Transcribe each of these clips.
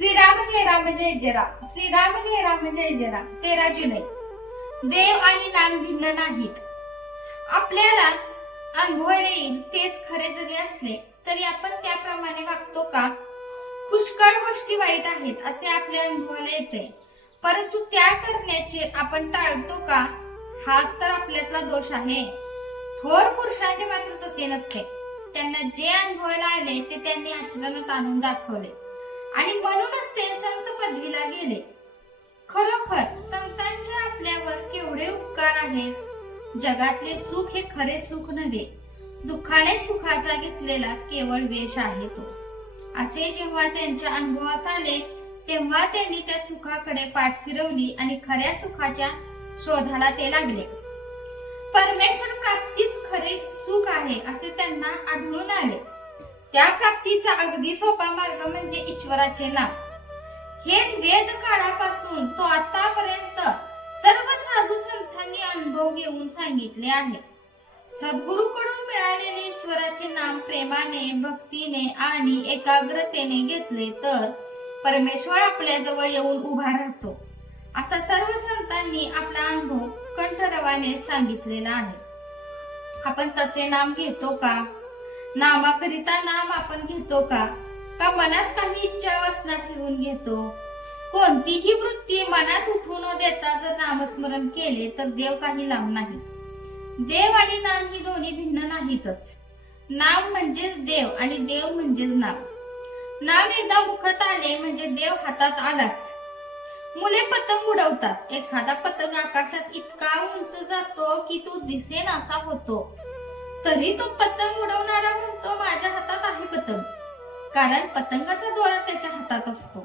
श्रीराम जय राम जय जय राम, श्रीराम जय राम जय जय राम. 13 जुलै. देव आणि नाम भिन्न नाहीत. आपल्याला अनुभवायला येईल तेच खरे जरी असले तरी आपण त्याप्रमाणे वागतो का? पुष्कळ गोष्टी वाईट आहेत असे आपल्या अनुभवाला येते, परंतु त्या करण्याचे आपण टाळतो का? हाच तर आपल्यातला दोष आहे. थोर पुरुषांचे मात्र तसे नसते. त्यांना जे अनुभवायला आले ते त्यांनी आचरणात आणून दाखवले आणि म्हणूनच ते संत पदवीला गेले. खरोखर संतांचे आपल्यावर केवढे उपकार आहेत. जगातले सुख हे खरे सुख नव्हे, दुःखाने सुखाचा घेतलेला केवळ वेश आहे तो. असे जेव्हा त्यांच्या अनुभवास आले तेव्हा त्यांनी त्या सुखाकडे पाठ फिरवली आणि खऱ्या सुखाच्या शोधाला ते लागले. परमेश्वर प्राप्तीच खरे सुख आहे असे त्यांना आढळून आले. त्या प्राप्तीचा अगदी सोपा मार्ग म्हणजे ईश्वराचे नाम. हेच वेद काळापासून तो आतापर्यंत सर्व साधू संतांनी अनुभव घेऊन सांगितले आहे. सद्गुरूकडून मिळालेले ईश्वराचे नाम प्रेमाने, भक्तीने आणि एकाग्रतेने घेतले तर परमेश्वर आपल्या जवळ येऊन उभा राहतो, असा सर्व संतांनी आपला अनुभव कंठरवाने सांगितलेला आहे. आपण तसे नाम घेतो का? नामाकरिता नाम आपण घेतो का? का मनात काही इच्छा वासना ठेवून घेतो? कोणतीही वृत्ती मनात उठू न देता जर नामस्मरण केले तर देव काही लांब नाही. देव आणि नाम ही दोन्ही भिन्न नाहीतच. नाम म्हणजेच देव आणि देव म्हणजेच नाम. नाम एकदा मुखात आले म्हणजे देव हातात आलाच. मुले पतंग उडवतात. एखादा पतंग आकाशात इतका उंच जातो की तो दिसेन असा होतो, तरी तो पतंग उडवणारा म्हणतो माझ्या हातात आहे पतंग, कारण पतंगाचा दोरा त्याच्या हातात असतो.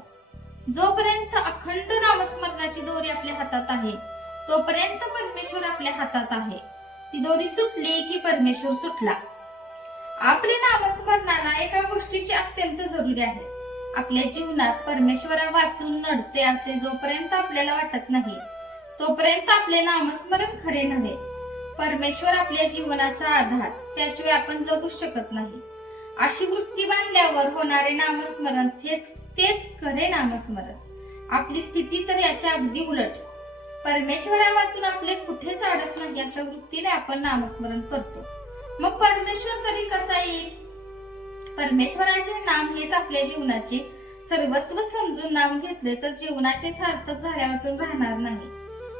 जोपर्यंत अखंड नामस्मरणाची दोरी आपल्या हातात आहे तोपर्यंत परमेश्वर आपल्या हातात आहे. ती दोरी सुटली की परमेश्वर सुटला. आपल्या नामस्मरणाला एका गोष्टीची अत्यंत जरुरी आहे. आपल्या जीवनात परमेश्वरा वाचून नडते असे जोपर्यंत आपल्याला वाटत नाही तोपर्यंत आपले नामस्मरण खरे नव्हे. परमेश्वर आपल्या जीवनाचा आधार, त्याशिवाय आपण जगू शकत नाही अशी वृत्ती बांधल्यावर होणारे नामस्मरण तेच खरे नामस्मरण. आपली स्थिती तर याच्या अगदी उलट. परमेश्वरा वाचून आपले कुठेच अडत नाही अशा वृत्तीने आपण नामस्मरण करतो. मग परमेश्वर तरी कसा येईल? परमेश्वराचे नाम हेच आपल्या जीवनाचे सर्वस्व समजून नाम घेतले तर जीवनाचे सार्थक झाल्यावाचून राहणार नाही.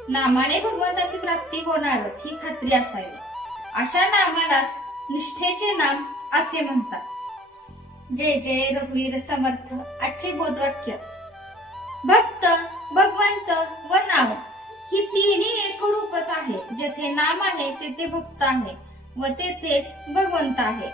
नामाने भगवंताची प्राप्ती होणारच ही खात्री असावी. अशा नामालाच निष्ठेचे नाम असे म्हणतात. जय जय रघुवीर समर्थ. आजचे बोधवाक्य: भक्त, भगवंत व नाम ही तिन्ही एक रूपच आहे. जेथे नाम आहे तेथे भक्त आहे व तेथेच भगवंत आहे.